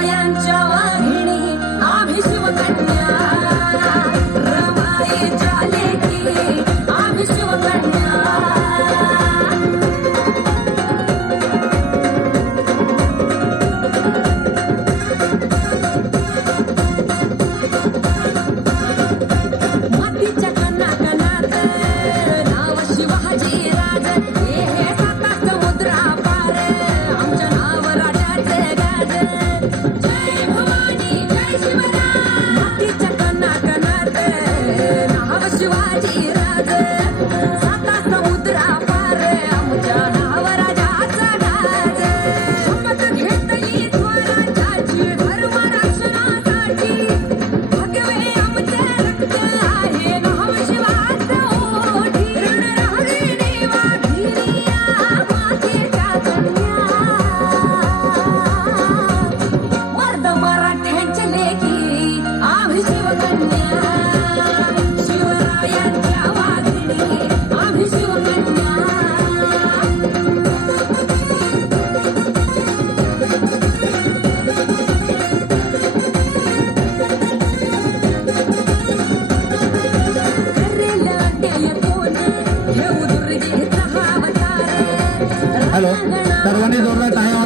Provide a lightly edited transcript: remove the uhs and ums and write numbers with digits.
शिवरायांच्या वाघिणी आम्ही शिवकन्या रमाईच्या लेकी आम्ही शिवकन्या मातीच्या कणाकणात नाव शिवाजी राज हे साता समुद्रा पार आमच्या नाव राजाचे गाज जय भवानी जय शिवराय मातीच्या कणाकणात नाव शिवाजी राज साता समुद्रा पार आमच्या नाव राजाचा गाज शपथ घेतली स्वराज्याची धर्म रक्षणासाठी भगवे आमचे रक्त आहे नाव शिवाचं ओठी रणरागिणी वाघिणी मातीच्या कन्या मर्द मराठ्यांच्या लेकी आम्ही शिवकन्या शिवरायांच्या वाघिणी आम्ही शिवकन्या हॅलो सर्वांनी जोरदार टाळ्या